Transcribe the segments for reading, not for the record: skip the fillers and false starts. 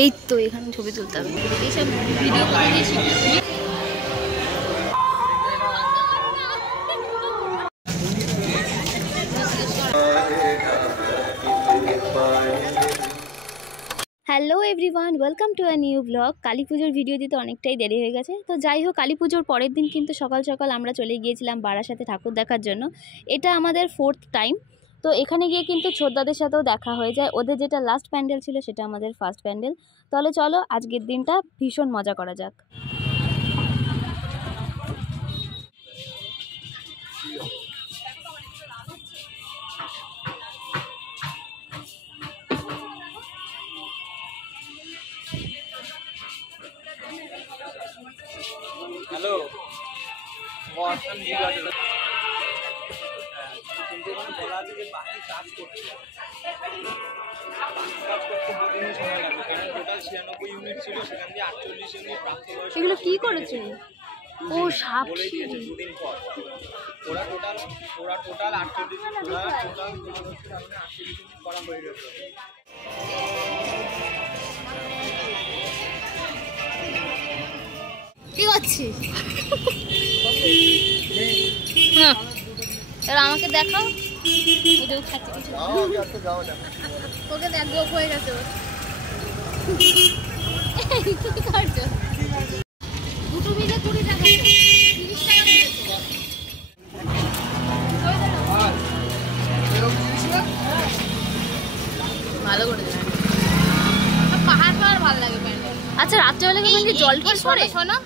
এই তো এখানে ছবি তুলতে হবে। এইসব ভিডিও করে শিখতেছি। Hello everyone, welcome to a new blog. Kali পুজোর ভিডিও দিতে অনেকটাই দেরি হয়ে গেছে। তো যাই হোক, কালী পুজোর পরের দিন কিন্তু সকাল সকাল আমরা চলে গিয়েছিলাম বারাসাতে ঠাকুর দেখার জন্য। এটা আমাদের 4th টাইম। তো এখানে গিয়ে কিন্তু ছোটদাদের সাথেও দেখা হয়ে যায়। ওদের যেটা লাস্ট প্যান্ডেল ছিল সেটা আমাদের ফার্স্ট প্যান্ডেল। তাহলে চলো আজকের দিনটা ভীষণ মজা করা যাক। হ্যালো এগুলো কি করেছে? ও সাপ দুদিন পর ওরা টোটাল 48 করা হয়ে গেছে। কি করছিস? হ্যাঁ, এবার আমাকে দেখাও। ওকে দেখ, গোপ হয়ে গেছে। দুটো মিলে 20 টাকা, 30 টাকা ভালো করে দেয়। পাহাড় ভালো লাগে। আচ্ছা, রাত্রেবেলা কি জল ঠিক পড়ে? শোনো,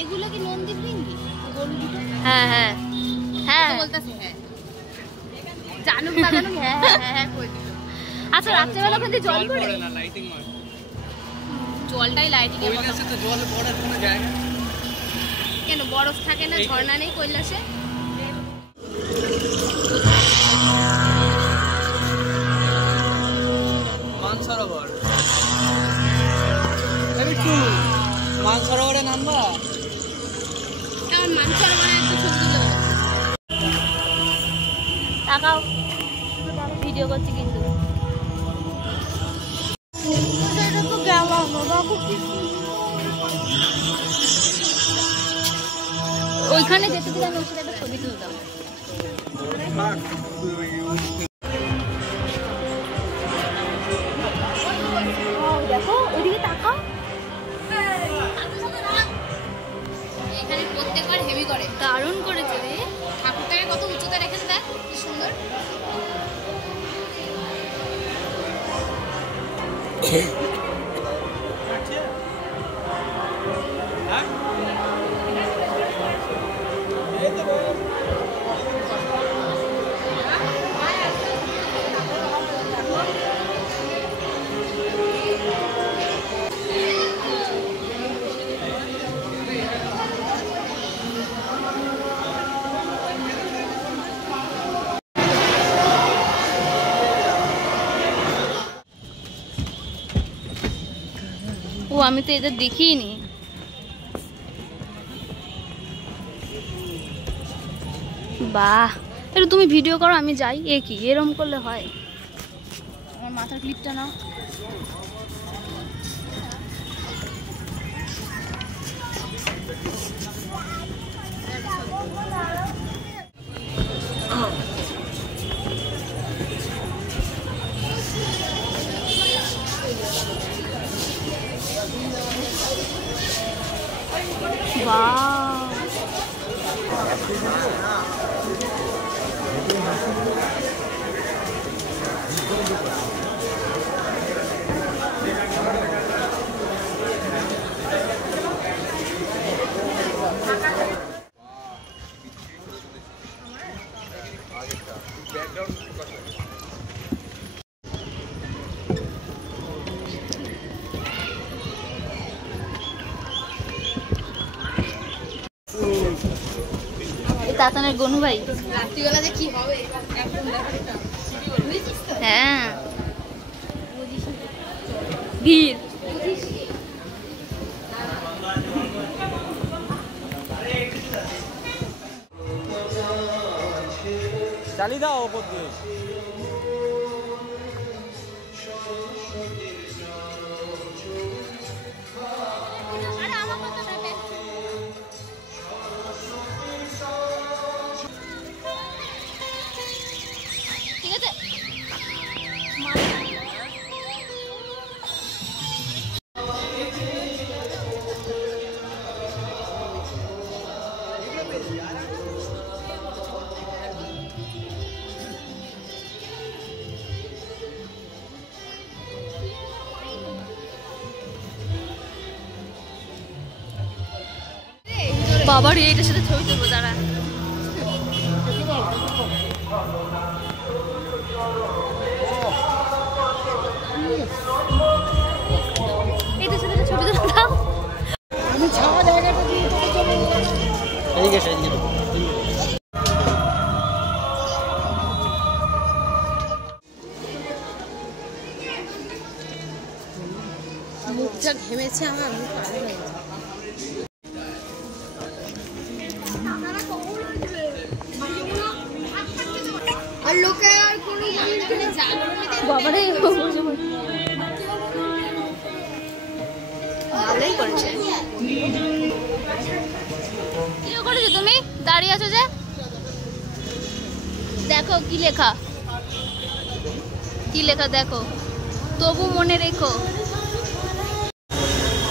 এগুলো কি নন্দী ভৃঙ্গি? হ্যাঁ হ্যাঁ হ্যাঁ বলতেছে। হ্যাঁ জানুক না জানুক, হ্যাঁ হ্যাঁ হ্যাঁ কই দিল। আচ্ছা, রাত্রেবেলা কিন্তু জল পড়ে না? লাইটিং মার, জলটাই লাইটিং এ পড়ে। তো জল পড়ার কোনো জায়গা কেন? বরফ থাকে না, ঝর্ণা নেই কৈলাসে? মানসরোবর, মানসরোবরে নামবা? আমার মানসরোবরে একটু ছবি তুলে তাকাও। ভিডিও করছি কিন্তু। ওইখানে যেতে দিলে আমি ওর সাথে একটা ছবি তুলতাম। দেখো ওইদিকে তাকাও। এখানে প্রত্যেকবার হেভি করে, দারুণ করেছে রে। ঠাকুরটাকে কত উচ্চতা রেখেছে, দেখ কি সুন্দর। ও আমি তো এদের দেখিনি। বাহ, একটু তুমি ভিডিও করো, আমি যাই। এ কি এরম করলে হয়? আমার মাথার ক্লিপটা নাও। वाह, তাতানের গনু ভাই রাত্রিবেলা যে কি হবে। হ্যাঁ ভিড়। চালিয়ে দাও ওপর দিয়ে। বাবার এইটার সাথে ছবি তুলবো দাঁড়া। এইটার সাথে ছবি তুলে দাও। আমি ছাড়া জায়গাটা দিয়ে তোকে চলে এইদিকে সেইদিকে মুখ যা ঘেমেছে আমার মুখ কালো হয়ে গেছে। আর লোকে আর কোনো বাবারে ভালোই করেছে। কি করেছো তুমি? দাঁড়িয়ে আছো যে, দেখো কি লেখা, কি লেখা দেখো, তবু মনে রেখো।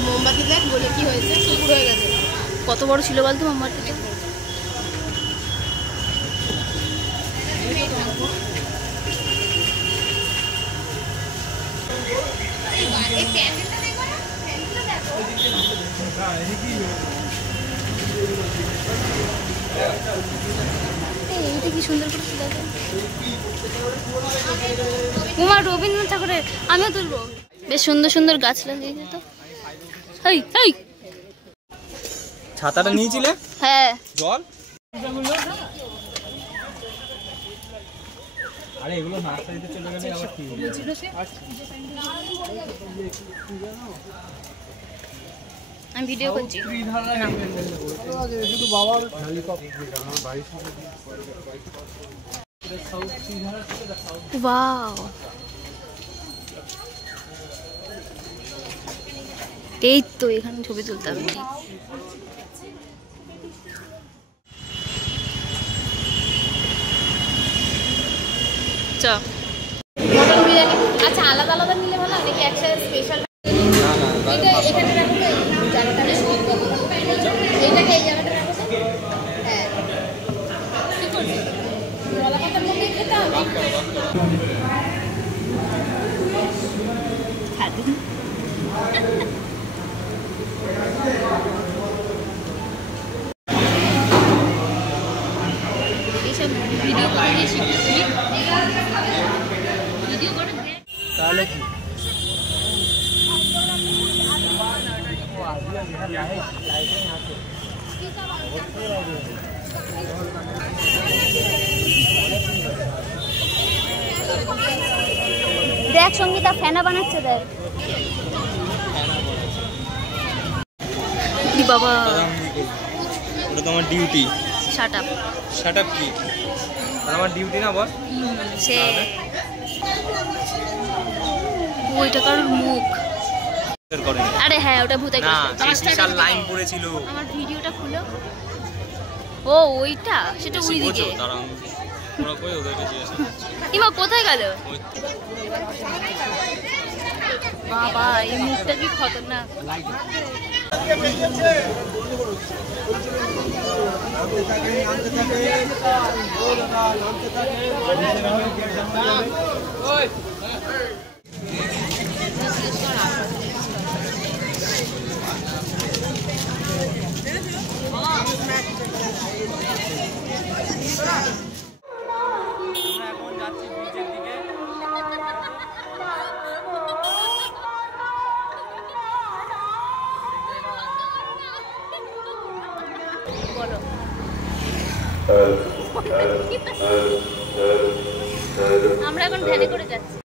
মোমবাতি দেখ বলে কি হয়েছে, কুকুর হয়ে গেছে। কত বড় ছিল বলতো মোমবাতিটা? এইটা কি সুন্দর করে দেখো। কুমার রবীন্দ্রনাথ ঠাকুরের, আমিও তুলবো। বেশ সুন্দর সুন্দর গাছ লাগিয়েছে তো। এই এই ছাতাটা নিয়েছিলে? হ্যাঁ। জল? আরে এগুলো নার্সারিতে চলে গেলে আবার কি হবে? আমি ভিডিও করছি। শুধু বাবার ওয়াও, এই তো এখানে ছবি তুলতে হবে। মটন বিরিয়ানি আচ্ছা আলাদা আলাদা নিলে ভালো নাকি একসাথে স্পেশাল? এটা এখানে রাখো তো, এই জায়গাটা এইটাকে এই জায়গাটা রাখো তো। হ্যাঁ কি করছি গলা পাতার মধ্যে খেতে হবে। এইসব ভিডিও করে শিখছি ভিডিও করে তাহলে কি দেখ সঙ্গীতা ফেনা বানাচ্ছে দেখ। কি বাবা, ওটা তো আমার duty. Shut up. Shut up কি? আমার ডিউটি না বস? সে ওইটা কারোর মুখ। আরে হ্যাঁ ওটা ভূতে না, স্পেশাল লাইন পড়েছিল। আমার ভিডিওটা খুলো। ও ওইটা, সেটা ওই দিকে। তোরা কই ওদেরকে জিজ্ঞাসা করছিস? ইমা কোথায় গেল? বাবা এই মুখটা কি খতরনাক। এখন যাচ্ছি বিচের দিকে। বলো আমরা এখন ভ্যানে করে যাচ্ছি।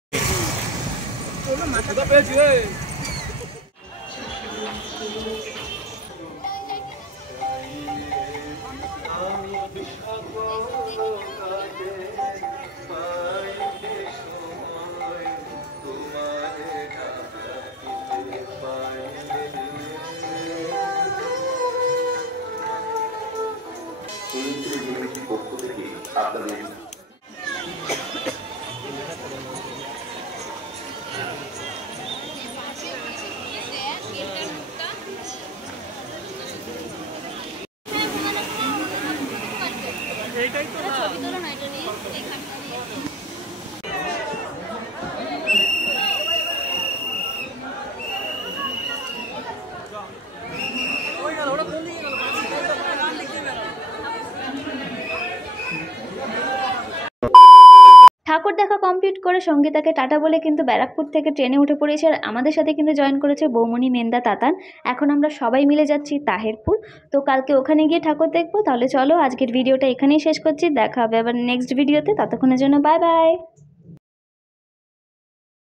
ঠাকুর দেখা কমপ্লিট করে সঙ্গীতাকে টাটা বলে কিন্তু ব্যারাকপুর থেকে ট্রেনে উঠে পড়েছে। আর আমাদের সাথে কিন্তু জয়েন করেছে বৌমনি, মেন্দা, তাতান। এখন আমরা সবাই মিলে যাচ্ছি তাহেরপুর। তো কালকে ওখানে গিয়ে ঠাকুর দেখবো। তাহলে চলো আজকের ভিডিওটা এখানেই শেষ করছি, দেখা হবে আবার নেক্সট ভিডিওতে। ততক্ষণের জন্য বাই বাই।